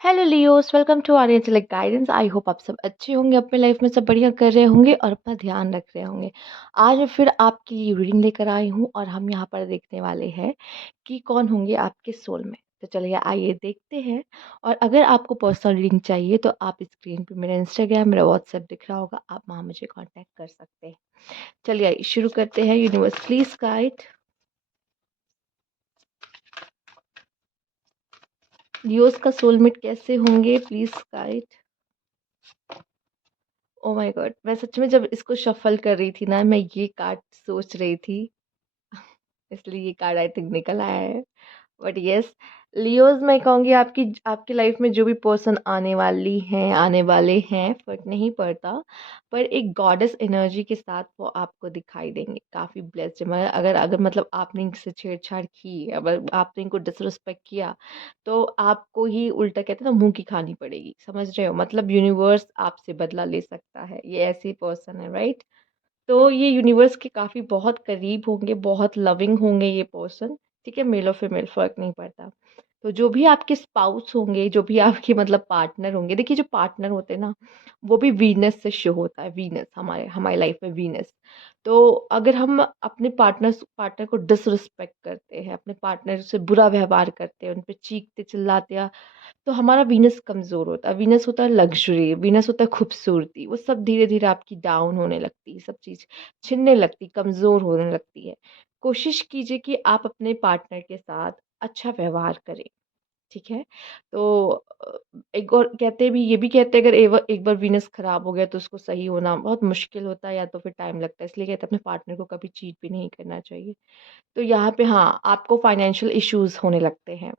Hello Leos, welcome to our angelic guidance. I hope आप सब अच्छे होंगे, अपने लाइफ में सब बढ़िया कर रहे होंगे और अपना ध्यान रख रहे होंगे। आज मैं फिर आपके लिए रीडिंग लेकर आई हूँ और हम यहाँ पर देखने वाले हैं कि कौन होंगे आपके सोल में। तो चलिए आइए देखते हैं। और अगर आपको पर्सनल रीडिंग चाहिए तो आप स्क्रीन पे मेरा इंस्टाग्राम, मेरा व्हाट्सएप दिख रहा होगा, आप वहाँ मुझे कॉन्टैक्ट कर सकते हैं। चलिए आइए शुरू करते हैं। यूनिवर्स प्लीज गाइड लियोस का सोलमेट कैसे होंगे, please guide. Oh my God, मैं सच में जब इसको शफल कर रही थी ना, मैं ये कार्ड सोच रही थी, इसलिए ये कार्ड आई थिंक निकल आया है। बट यस, लियोज मैं कहूँगी आपकी आपकी लाइफ में जो भी पर्सन आने वाली हैं, आने वाले हैं, फर्क नहीं पड़ता। पर एक गॉडेस एनर्जी के साथ वो आपको दिखाई देंगे, काफ़ी ब्लेस्ड। मगर अगर अगर मतलब आपने इनसे छेड़छाड़ की, अगर आपने इनको डिसरिस्पेक्ट किया, तो आपको ही उल्टा कहते हैं ना, मुंह की खानी पड़ेगी। समझ रहे हो? मतलब यूनिवर्स आपसे बदला ले सकता है। ये ऐसी पर्सन है, राइट? तो ये यूनिवर्स के काफ़ी बहुत करीब होंगे, बहुत लविंग होंगे ये पर्सन। ठीक है, मेल और फीमेल फ़र्क नहीं पड़ता। तो जो भी आपके स्पाउस होंगे, जो भी आपके मतलब पार्टनर होंगे, देखिए जो पार्टनर होते हैं ना, वो भी वीनस से शो होता है। वीनस हमारे हमारी लाइफ में वीनस। तो अगर हम अपने पार्टनर को डिसरिस्पेक्ट करते हैं, अपने पार्टनर से बुरा व्यवहार करते हैं, उन पे चीखते चिल्लाते हैं, तो हमारा वीनस कमज़ोर होता है। वीनस होता है लग्ज़री, वीनस होता है खूबसूरती। वो सब धीरे-धीरे आपकी डाउन होने लगती है, सब चीज़ छिनने लगती, कमज़ोर होने लगती है। कोशिश कीजिए कि आप अपने पार्टनर के साथ अच्छा व्यवहार करें, ठीक है? तो एक और कहते भी ये भी कहते हैं, अगर एक बार वीनस ख़राब हो गया तो उसको सही होना बहुत मुश्किल होता है, या तो फिर टाइम लगता है। इसलिए कहते हैं अपने पार्टनर को कभी चीट भी नहीं करना चाहिए। तो यहाँ पे हाँ, आपको फाइनेंशियल इश्यूज़ होने लगते हैं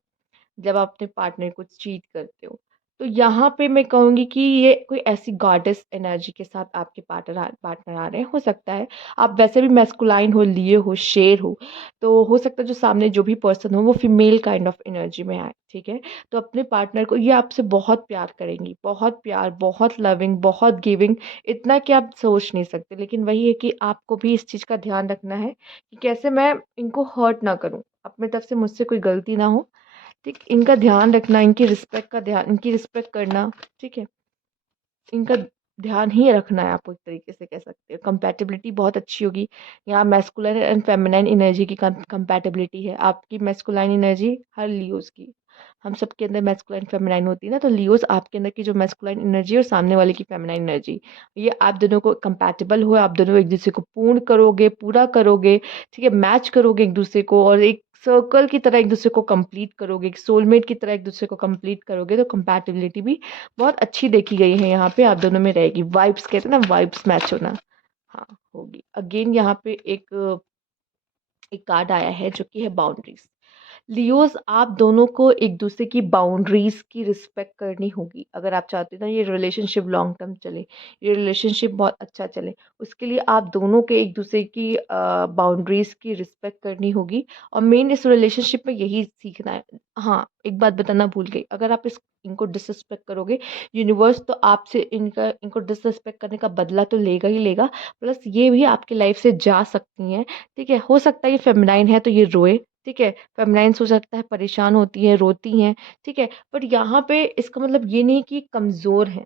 जब आप अपने पार्टनर को चीट करते हो। तो यहाँ पे मैं कहूँगी कि ये कोई ऐसी गॉडेस एनर्जी के साथ आपके पार्टनर आ रहे हैं। हो सकता है आप वैसे भी मैस्कुलाइन हो, लिए हो, शेर हो, तो हो सकता है जो सामने जो भी पर्सन हो वो फीमेल काइंड ऑफ एनर्जी में आए, ठीक है? तो अपने पार्टनर को, ये आपसे बहुत प्यार करेंगी, बहुत प्यार, बहुत लविंग, बहुत गिविंग, इतना कि आप सोच नहीं सकते। लेकिन वही है कि आपको भी इस चीज़ का ध्यान रखना है कि कैसे मैं इनको हर्ट ना करूँ, अपनी तरफ से मुझसे कोई गलती ना हो। ठीक, इनका ध्यान रखना, इनकी रिस्पेक्ट करना, ठीक है? इनका ध्यान ही रखना है आपको, एक तरीके से कह सकते हो। कंपैटिबिलिटी बहुत अच्छी होगी। यहाँ मैस्कुलिन एंड फेमिनाइन एनर्जी की कंपैटिबिलिटी है। आपकी मैस्कुलाइन एनर्जी हर लियोज़ की, हम सबके अंदर मैस्कुलाइन फेमिनाइन होती है ना, तो लियोज़ आपके अंदर की जो मैस्कुलाइन एनर्जी और सामने वाले की फेमिनाइन एनर्जी, ये आप दोनों को कंपैटिबल हो, आप दोनों एक-दूसरे को पूर्ण करोगे, पूरा करोगे, ठीक है? मैच करोगे एक-दूसरे को और एक सर्कल की तरह एक-दूसरे को कंप्लीट करोगे, एक सोलमेट की तरह एक-दूसरे को कंप्लीट करोगे, तो कंपैटिबिलिटी भी बहुत अच्छी देखी गई है यहाँ पे, आप दोनों में रहेगी। वाइब्स कहते हैं ना, वाइब्स मैच होना, हाँ, होगी। अगेन यहाँ पे एक कार्ड आया है जो कि है बाउंड्रीज। लियोज़, आप दोनों को एक-दूसरे की बाउंड्रीज़ की रिस्पेक्ट करनी होगी। अगर आप चाहते हो ना ये रिलेशनशिप लॉन्ग टर्म चले, ये रिलेशनशिप बहुत अच्छा चले, उसके लिए आप दोनों के एक-दूसरे की बाउंड्रीज़ की रिस्पेक्ट करनी होगी। और मेन इस रिलेशनशिप में यही सीखना है। हाँ, एक बात बताना भूल गई, अगर आप इस इनको डिसरिस्पेक्ट करोगे, यूनिवर्स तो आपसे इनको डिसरिस्पेक्ट करने का बदला तो लेगा ही लेगा, प्लस ये भी आपकी लाइफ से जा सकती हैं, ठीक है? हो सकता है ये फेमिनाइन है तो ये रोए, ठीक है? फेमिनाइन्स हो सकता है परेशान होती हैं, रोती हैं, ठीक है? बट यहाँ पे इसका मतलब ये नहीं कि कमज़ोर हैं,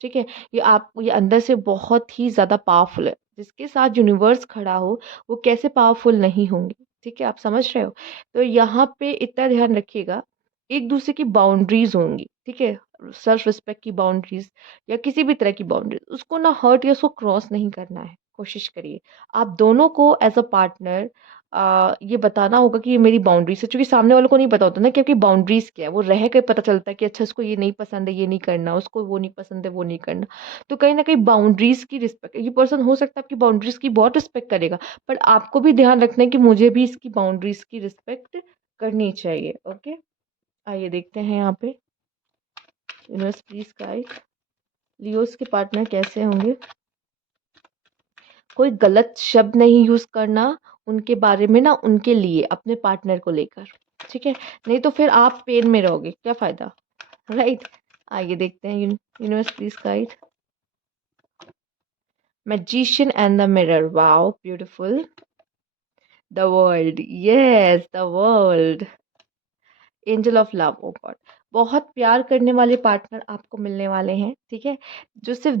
ठीक है? ये अंदर से बहुत ही ज़्यादा पावरफुल है। जिसके साथ यूनिवर्स खड़ा हो, वो कैसे पावरफुल नहीं होंगे, ठीक है? आप समझ रहे हो? तो यहाँ पे इतना ध्यान रखिएगा, एक-दूसरे की बाउंड्रीज़ होंगी, ठीक है? सेल्फ रिस्पेक्ट की बाउंड्रीज़ या किसी भी तरह की बाउंड्रीज़, उसको ना हर्ट या उसको क्रॉस नहीं करना है, कोशिश करिए। आप दोनों को एज़ अ पार्टनर ये बताना होगा कि ये मेरी बाउंड्रीज़ है, क्योंकि सामने वालों को नहीं पता होता ना कि आपकी बाउंड्रीज़ क्या है। वो रह के पता चलता है कि अच्छा इसको ये नहीं पसंद है, ये नहीं करना, उसको वो नहीं पसंद है, वो नहीं करना। तो कहीं न कहीं बाउंड्रीज़ की रिस्पेक्ट, ये पर्सन हो सकता है आपकी बाउंड्रीज़ की बहुत रिस्पेक्ट करेगा, बट आपको भी ध्यान रखना है कि मुझे भी इसकी बाउंड्रीज़ की रिस्पेक्ट करनी चाहिए, ओके? आइए देखते हैं यहाँ पे, यूनिवर्स प्लीज़ गाइड लियोज़ के पार्टनर कैसे होंगे? कोई गलत शब्द नहीं यूज़ करना उनके बारे में ना, उनके लिए, अपने पार्टनर को लेकर, ठीक है? नहीं तो फिर आप पेन में रहोगे, क्या फ़ायदा, राइट? आइए देखते हैं, universe please guide magician and the mirror, wow beautiful. The world, yes the world, angel of love, oh God. बहुत प्यार करने वाले पार्टनर आपको मिलने वाले हैं, ठीक है? जो सिर्फ़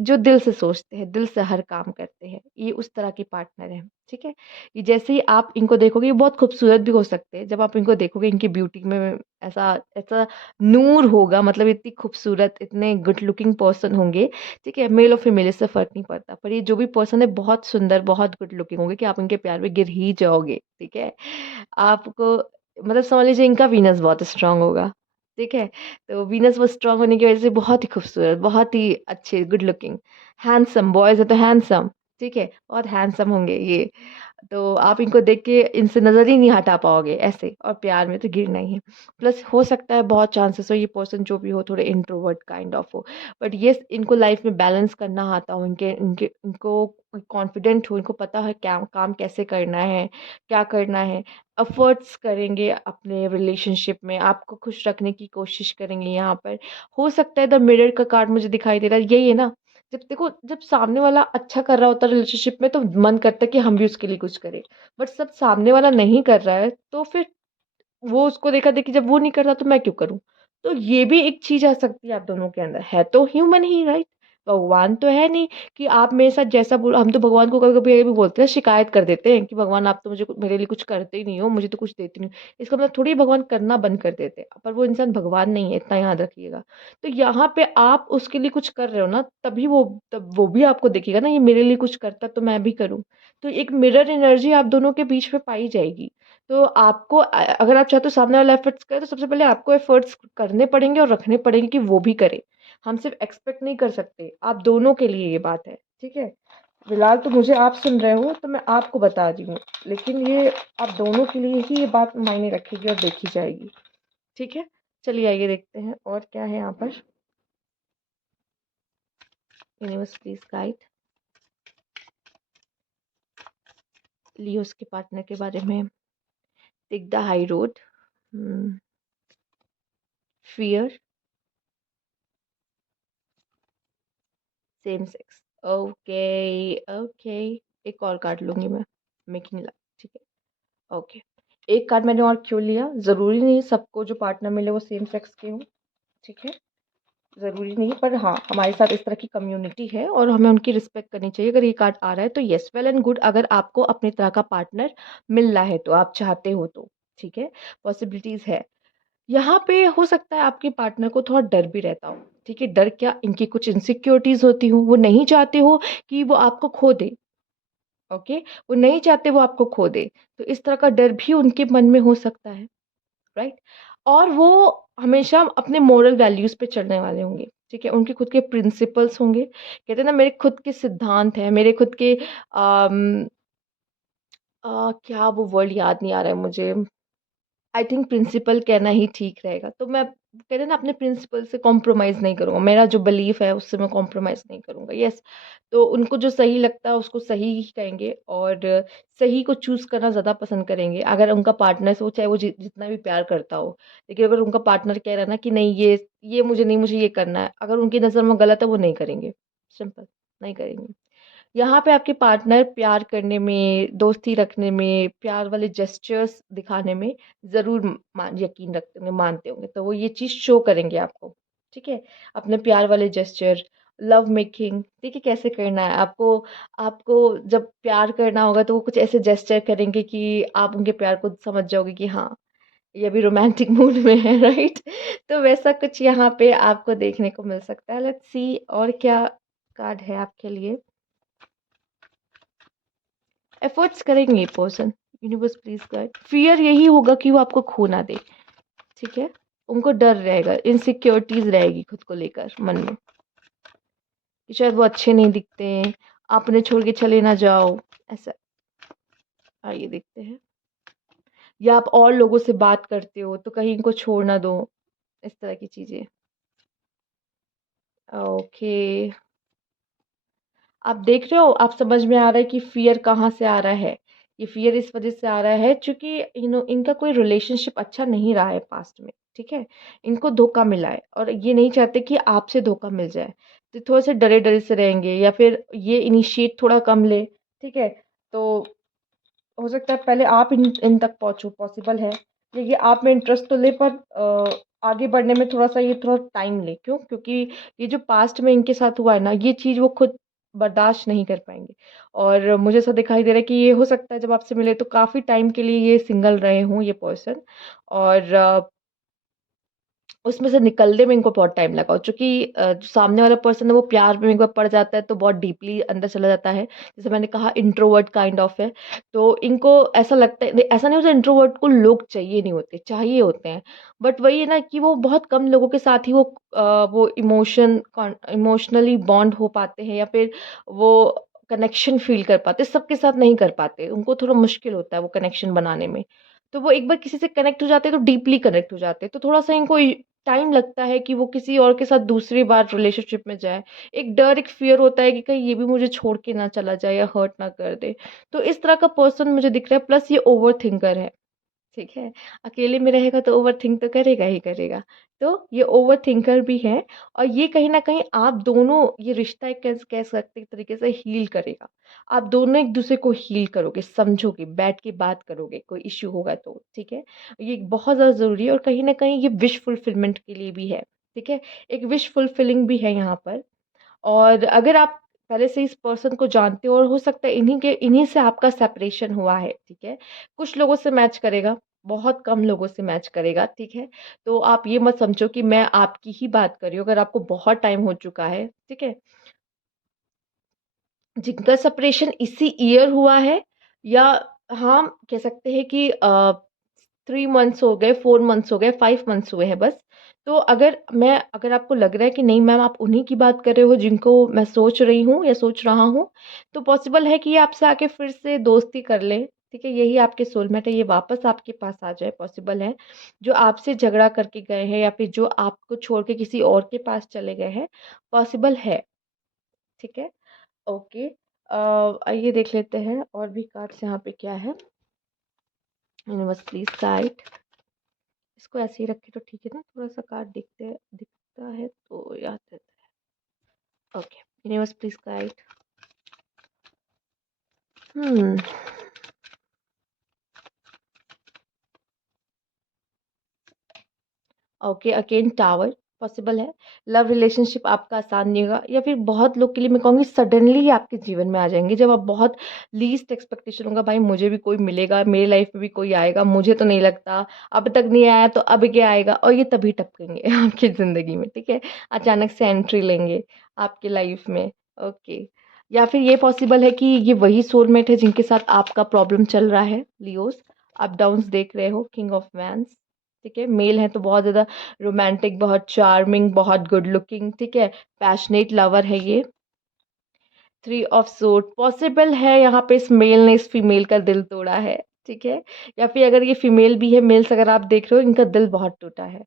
जो दिल से सोचते हैं, दिल से हर काम करते हैं, ये उस तरह के पार्टनर हैं, ठीक है? ये जैसे ही आप इनको देखोगे, ये बहुत खूबसूरत भी हो सकते हैं, जब आप इनको देखोगे इनकी ब्यूटी में ऐसा ऐसा नूर होगा, मतलब इतनी खूबसूरत, इतने गुड लुकिंग पर्सन होंगे, ठीक है? मेल और फीमेल इससे फ़र्क नहीं पड़ता, पर ये जो भी पर्सन है बहुत सुंदर, बहुत गुड लुकिंग होंगे कि आप इनके प्यार में गिर ही जाओगे, ठीक है? आपको मतलब समझ लीजिए इनका वीनस बहुत स्ट्रॉन्ग होगा, ठीक है? तो वीनस वो स्ट्रॉन्ग होने की वज़ह से बहुत ही खूबसूरत, बहुत ही अच्छे, गुड लुकिंग, हैंडसम, बॉयज़ हैं तो हैंडसम, ठीक है? बहुत हैंडसम होंगे ये। तो आप इनको देख के इनसे नज़र ही नहीं हटा पाओगे ऐसे, और प्यार में तो गिरना ही है। प्लस हो सकता है बहुत चांसेस हो ये पर्सन जो भी हो थोड़े इंट्रोवर्ट काइंड ऑफ हो, बट येस इनको लाइफ में बैलेंस करना आता हो, इनके इनके इनको कॉन्फिडेंट हो, इनको पता है क्या काम कैसे करना है, क्या करना है, एफर्ट्स करेंगे अपने रिलेशनशिप में, आपको खुश रखने की कोशिश करेंगे यहाँ पर। हो सकता है द मिरर का कार्ड मुझे दिखाई दे रहा है, यही है ना? जब देखो जब सामने वाला अच्छा कर रहा होता है रिलेशनशिप में तो मन करता है कि हम भी उसके लिए कुछ करें। बट सब सामने वाला नहीं कर रहा है तो फिर वो उसको देखा-देखी जब वो नहीं करता तो मैं क्यों करूँ? तो ये भी एक चीज़ आ सकती है आप दोनों के अंदर। है तो ह्यूमन ही राइट? भगवान तो है नहीं कि आप मेरे साथ जैसा बोलो, हम तो भगवान को कभी-कभी ये भी बोलते हैं, शिकायत कर देते हैं कि भगवान आप तो मुझे मेरे लिए कुछ करते ही नहीं हो, मुझे तो कुछ देते नहीं हो। इसका मतलब थोड़ी भगवान करना बंद कर देते हैं, पर वो इंसान भगवान नहीं है, इतना याद रखिएगा। तो यहाँ पे आप उसके लिए कुछ कर रहे हो ना, तभी तब वो भी आपको देखेगा ना, ये मेरे लिए कुछ करता है तो मैं भी करूँ। तो एक मिरर एनर्जी आप दोनों के बीच में पाई जाएगी। तो आपको अगर आप चाहते हो सामने वाला एफर्ट्स करे तो सबसे पहले आपको एफर्ट्स करने पड़ेंगे और रखने पड़ेंगे कि वो भी करे। हम सिर्फ एक्सपेक्ट नहीं कर सकते, आप दोनों के लिए ये बात है, ठीक है? फिलहाल तो मुझे आप सुन रहे हो तो मैं आपको बता रही हूँ, लेकिन ये आप दोनों के लिए ही ये बात मायने रखेगी और देखी जाएगी, ठीक है? चलिए आइए देखते हैं और क्या है यहाँ पर। यूनिवर्स प्लीज गाइड लियोस के पार्टनर के बारे में। Take the high road, fear, same sex, okay, okay. एक और कार्ड लूँगी मैं, मेकिंग लव, ठीक है, ओके। एक कार्ड मैंने और क्यों लिया, ज़रूरी नहीं सबको जो पार्टनर मिले वो सेम सेक्स के हों, ठीक है? ज़रूरी नहीं, पर हाँ, हमारे साथ इस तरह की कम्युनिटी है और हमें उनकी रिस्पेक्ट करनी चाहिए। अगर ये कार्ड आ रहा है तो येस, वेल एंड गुड, अगर आपको अपनी तरह का पार्टनर मिल रहा है तो, आप चाहते हो तो, ठीक है? पॉसिबिलिटीज़ है। यहाँ पे हो सकता है आपके पार्टनर को थोड़ा डर भी रहता हो, ठीक है? डर क्या, इनकी कुछ इनसिक्योरिटीज़ होती हों, वो नहीं चाहते हो कि वो आपको खो दे, ओके? वो नहीं चाहते वो आपको खो दे, तो इस तरह का डर भी उनके मन में हो सकता है, राइट? और वो हमेशा अपने मोरल वैल्यूज़ पे चलने वाले होंगे, ठीक है? उनके खुद के प्रिंसिपल्स होंगे, कहते हैं ना मेरे खुद के सिद्धांत हैं, मेरे खुद के क्या वो वर्ड याद नहीं आ रहा है मुझे। आई थिंक प्रिंसिपल कहना ही ठीक रहेगा। तो मैं कहते हैं ना अपने प्रिंसिपल से कॉम्प्रोमाइज़ नहीं करूँगा। मेरा जो बिलीफ है उससे मैं कॉम्प्रोमाइज़ नहीं करूँगा। येस, तो उनको जो सही लगता है उसको सही ही कहेंगे और सही को चूज़ करना ज़्यादा पसंद करेंगे। अगर उनका पार्टनर से वो चाहे वो जितना भी प्यार करता हो, लेकिन अगर उनका पार्टनर कह रहा है ना कि नहीं ये मुझे नहीं, मुझे ये करना है। अगर उनकी नज़र में गलत है वो नहीं करेंगे। सिंपल, नहीं करेंगे। यहाँ पे आपके पार्टनर प्यार करने में, दोस्ती रखने में, प्यार वाले जेस्चर्स दिखाने में ज़रूर यकीन रखते होंगे, मानते होंगे। तो वो ये चीज़ शो करेंगे आपको, ठीक है? अपने प्यार वाले जेस्चर, लव मेकिंग, ठीक है? कैसे करना है आपको, आपको जब प्यार करना होगा तो वो कुछ ऐसे जेस्चर करेंगे कि आप उनके प्यार को समझ जाओगे कि हाँ, ये अभी रोमांटिक मूड में है, राइट? तो वैसा कुछ यहाँ पे आपको देखने को मिल सकता है। लेट्स सी और क्या कार्ड है आपके लिए। एफर्ट्स करेंगे person, universe please guide. Fear यही होगा कि वो आपको खो ना दे, ठीक है? उनको डर रहेगा, इनसिक्योरिटीज रहेगी खुद को लेकर मन में कि शायद वो अच्छे नहीं दिखते हैं, आप उन्हें छोड़ के चले ना जाओ, ऐसा। आइए देखते हैं। या आप और लोगों से बात करते हो तो कहीं इनको छोड़ ना दो, इस तरह की चीजें। ओके, आप देख रहे हो, आप समझ में आ रहा है कि फ़ियर कहाँ से आ रहा है। ये फ़ियर इस वज़ह से आ रहा है चूँकि इनका कोई रिलेशनशिप अच्छा नहीं रहा है पास्ट में, ठीक है? इनको धोखा मिला है और ये नहीं चाहते कि आपसे धोखा मिल जाए। तो थोड़े से डरे-डरे से रहेंगे या फिर ये इनिशिएट थोड़ा कम ले, ठीक है? तो हो सकता है पहले आप इन इन तक पहुँचो, पॉसिबल है। ये आप में इंटरेस्ट तो ले पर आगे बढ़ने में थोड़ा-सा ये थोड़ा टाइम ले, क्यों? क्योंकि ये जो पास्ट में इनके साथ हुआ है ना, ये चीज़ वो खुद बर्दाश्त नहीं कर पाएँगे। और मुझे ऐसा दिखाई दे रहा है कि ये हो सकता है जब आपसे मिले तो काफ़ी टाइम के लिए ये सिंगल रहे हों ये पर्सन, और उसमें से निकलने में इनको बहुत टाइम लगा, और चूँकि जो सामने वाला पर्सन है वो प्यार में एक बार पड़ जाता है तो बहुत डीपली अंदर चला जाता है। जैसे मैंने कहा इंट्रोवर्ट काइंड ऑफ है, तो इनको ऐसा लगता है, ऐसा नहीं होता इंट्रोवर्ट को लोग चाहिए नहीं होते, चाहिए होते हैं। बट वही है ना कि वो बहुत कम लोगों के साथ ही वो इमोशनली बॉन्ड हो पाते हैं, या फिर वो कनेक्शन फ़ील कर पाते हैं, सबके साथ नहीं कर पाते। उनको थोड़ा मुश्किल होता है वो कनेक्शन बनाने में। तो वो एक बार किसी से कनेक्ट हो जाते हैं तो डीपली कनेक्ट हो जाते हैं। तो थोड़ा-सा इनको टाइम लगता है कि वो किसी और के साथ दूसरी बार रिलेशनशिप में जाएँ। एक डर, एक फ़ियर होता है कि कहीं ये भी मुझे छोड़ के ना चला जाए या हर्ट ना कर दे। तो इस तरह का पर्सन मुझे दिख रहा है, प्लस ये ओवरथिंकर है। ठीक है? अकेले में रहेगा तो ओवरथिंक तो करेगा ही करेगा। तो ये ओवरथिंकर भी है, और ये कहीं न कहीं आप दोनों, ये रिश्ता एक कह सकते हैं एक तरीके से हील करेगा। आप दोनों एक-दूसरे को हील करोगे, समझोगे, बैठ के बात करोगे, कोई इश्यू होगा तो, ठीक है? ये बहुत ज़्यादा ज़रूरी है, और कहीं न कहीं ये विश फुलफिलमेंट के लिए भी है, ठीक है? एक विश फुलफिलिंग भी है यहाँ पर। और अगर आप पहले से इस पर्सन को जानते हो, और हो सकता है इन्हीं से आपका सेपरेशन हुआ है, ठीक है? कुछ लोगों से मैच करेगा, बहुत कम लोगों से मैच करेगा, ठीक है? तो आप ये मत समझो कि मैं आपकी ही बात कर रही हूँ, अगर आपको बहुत टाइम हो चुका है, ठीक है? जिनका सेपरेशन इसी ईयर हुआ है, या हाँ, कह सकते हैं कि 3 मंथ्स हो गए, 4 मंथ्स हो गए, 5 मंथ्स हुए हैं बस। तो अगर आपको लग रहा है कि नहीं मैम आप उन्हीं की बात कर रहे हो जिनको मैं सोच रही हूँ या सोच रहा हूँ, तो पॉसिबल है कि ये आपसे आके फिर से दोस्ती कर लें, ठीक है? यही आपके सोलमेट है, ये वापस आपके पास आ जाए, पॉसिबल है। जो आपसे झगड़ा करके गए हैं, या फिर जो आपको छोड़ के किसी और के पास चले गए हैं, पॉसिबल है, ठीक है? ओके। आइए देख लेते हैं और भी कार्ड्स यहाँ पे क्या है। Universe please guide. इसको ऐसे ही रखें तो ठीक है ना, थोड़ा सा कार्ड दिखता है तो याद रहता है। Okay, universe please guide. Hmm okay, again tower possible है। लव रिलेशनशिप आपका आसान नहीं होगा, या फिर बहुत लोग के लिए मैं कहूँगी सडनली आपके जीवन में आ जाएंगे, जब आप बहुत लीस्ट एक्सपेक्टेशन होगा, भाई मुझे भी कोई मिलेगा, मेरी लाइफ में भी कोई आएगा, मुझे तो नहीं लगता, अब तक नहीं आया तो अब क्या आएगा, और ये तभी टपकेंगे आपकी ज़िंदगी में, ठीक है? अचानक से एंट्री लेंगे आपकी लाइफ में। ओके, या फिर ये पॉसिबल है कि ये वही सोलमेट है जिनके साथ आपका प्रॉब्लम चल रहा है, लियोस। अप डाउन्स देख रहे हो, किंग ऑफ वैंस, ठीक है? मेल है तो बहुत ज़्यादा रोमांटिक, बहुत चार्मिंग, बहुत गुड लुकिंग, ठीक है? पैशनेट लवर है ये। थ्री ऑफ सूट पॉसिबल है, यहाँ पे इस मेल ने इस फीमेल का दिल तोड़ा है, ठीक है? या फिर अगर ये फीमेल भी है, मेल्स अगर आप देख रहे हो, इनका दिल बहुत टूटा है,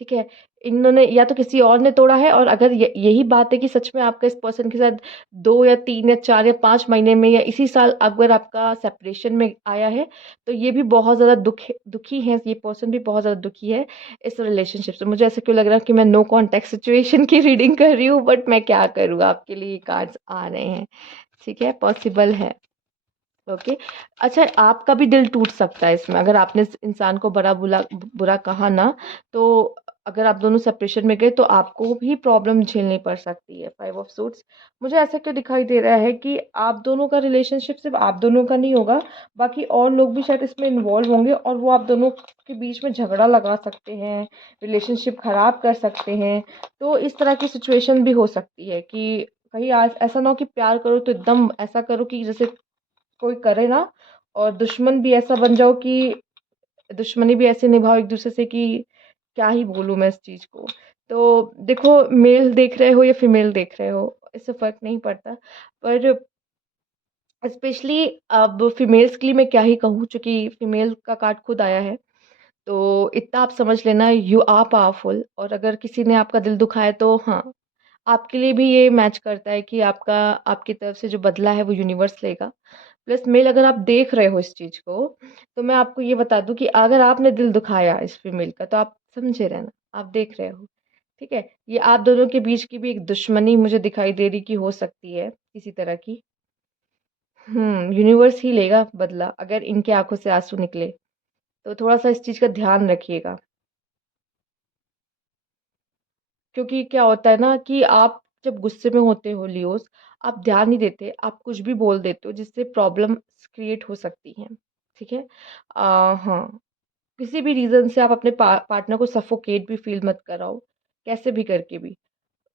ठीक है? इन्होंने या तो किसी और ने तोड़ा है, और अगर यही बात है कि सच में आपका इस पर्सन के साथ 2 या 3 या 4 या 5 महीने में या इसी साल अगर आपका सेपरेशन में आया है, तो ये भी बहुत ज़्यादा दुखी है, ये पर्सन भी बहुत ज़्यादा दुखी है इस रिलेशनशिप से। मुझे ऐसा क्यों लग रहा है कि मैं नो कॉन्टेक्ट सिचुएशन की रीडिंग कर रही हूँ, बट मैं क्या करूँ, आपके लिए ये कार्ड्स आ रहे हैं, ठीक है? पॉसिबल है। ओके। अच्छा, आपका भी दिल टूट सकता है इसमें, अगर आपने इस इंसान को बुरा कहा ना, तो अगर आप दोनों सेपरेशन में गए तो आपको भी प्रॉब्लम झेलनी पड़ सकती है। 5 ऑफ सूट्स मुझे ऐसा क्यों दिखाई दे रहा है कि आप दोनों का रिलेशनशिप सिर्फ़ आप दोनों का नहीं होगा, बाकी और लोग भी शायद इसमें इन्वॉल्व होंगे, और वो आप दोनों के बीच में झगड़ा लगा सकते हैं, रिलेशनशिप ख़राब कर सकते हैं। तो इस तरह की सिचुएशन भी हो सकती है कि कहीं आज ऐसा ना हो कि प्यार करो तो एकदम ऐसा करो कि जैसे कोई करे ना, और दुश्मन भी ऐसा बन जाओ कि दुश्मनी भी ऐसे निभाओ एक दूसरे से कि क्या ही बोलूँ मैं इस चीज़ को। तो देखो, मेल देख रहे हो या फीमेल देख रहे हो, इससे फ़र्क नहीं पड़ता। पर स्पेशली अब फीमेल्स के लिए मैं क्या ही कहूँ, चूँकि फीमेल का कार्ड खुद आया है। तो इतना आप समझ लेना, यू आर पावरफुल, और अगर किसी ने आपका दिल दुखाया तो हाँ, आपके लिए भी ये मैच करता है कि आपकी तरफ से जो बदला है वो यूनिवर्स लेगा। प्लस मेल अगर आप देख रहे हो इस चीज़ को, तो मैं आपको ये बता दूँ कि अगर आपने दिल दुखाया इस फीमेल का, तो आप समझे रहना, आप देख रहे हो, ठीक है? ये आप दोनों के बीच की भी एक दुश्मनी मुझे दिखाई दे रही कि हो सकती है, किसी तरह की। यूनिवर्स ही लेगा बदला अगर इनकी आँखों से आँसू निकले, तो थोड़ा-सा इस चीज़ का ध्यान रखिएगा। क्योंकि क्या होता है ना कि आप जब गुस्से में होते हो लियोज़, आप ध्यान नहीं देते, आप कुछ भी बोल देते हो जिससे प्रॉब्लम्स क्रिएट हो सकती हैं, ठीक है? हाँ, किसी भी रीज़न से आप अपने पार्टनर को सफोकेट भी फ़ील मत कराओ, कैसे भी करके भी।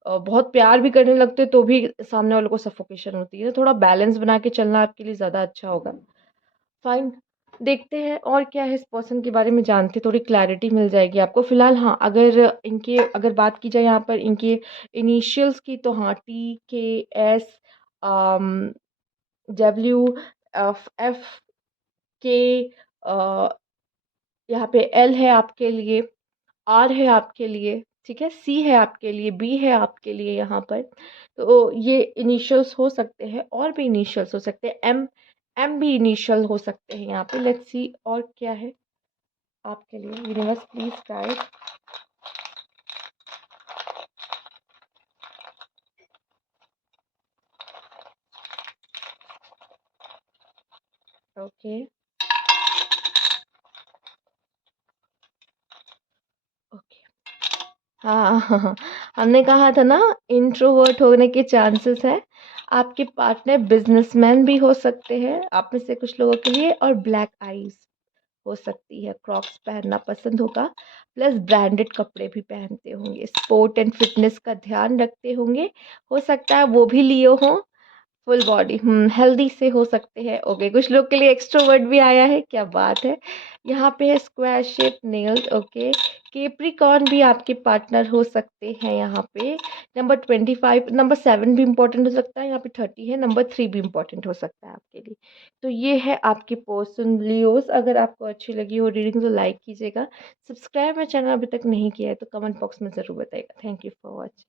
बहुत प्यार भी करने लगते हो तो भी सामने वाले को सफोकेशन होती है, थोड़ा बैलेंस बना के चलना आपके लिए ज़्यादा अच्छा होगा। फाइन, देखते हैं और क्या है इस पर्सन के बारे में जानते हैं, थोड़ी क्लैरिटी मिल जाएगी आपको। फ़िलहाल हाँ, अगर बात की जाए यहाँ पर इनके इनिशियल्स की तो हाँ, टी, के, एस, अम, डब्ल्यू, एफ, के, अ, यहाँ पे एल है आपके लिए, आर है आपके लिए, ठीक है? सी है आपके लिए, बी है आपके लिए यहाँ पर। तो ये इनिशियल्स हो सकते हैं और भी इनिशियल्स हो सकते हैं। एम एम भी इनिशियल हो सकते हैं यहाँ पे। लेट्स सी और क्या है आपके लिए। Universe please guide. Okay, okay. हाँ, हमने कहा था ना इंट्रोवर्ट होने के चांसेस हैं। आपके पार्टनर बिजनेसमैन भी हो सकते हैं आप में से कुछ लोगों के लिए, और ब्लैक आईज हो सकती है, क्रॉक्स पहनना पसंद होगा, प्लस ब्रांडेड कपड़े भी पहनते होंगे, स्पोर्ट एंड फिटनेस का ध्यान रखते होंगे, हो सकता है वो भी लियो हो, फुल बॉडी हेल्दी से हो सकते हैं। ओके, कुछ लोग के लिए एक्सट्रोवर्ट भी आया है, क्या बात है। यहाँ पे है स्क्वायर शेप नेल्स। ओके, केप्रिकॉर्न भी आपके पार्टनर हो सकते हैं यहाँ पे। नंबर 25, नंबर 7 भी इम्पोर्टेंट हो सकता है, यहाँ पे 30 है, नंबर 3 भी इम्पोर्टेंट हो सकता है आपके लिए। तो ये है आपकी पर्सन लियोस। अगर आपको अच्छी लगी हो रीडिंग तो लाइक कीजिएगा, सब्सक्राइब मेरा चैनल अभी तक नहीं किया है तो कमेंट बॉक्स में ज़रूर बताइएगा। Thank you for watching.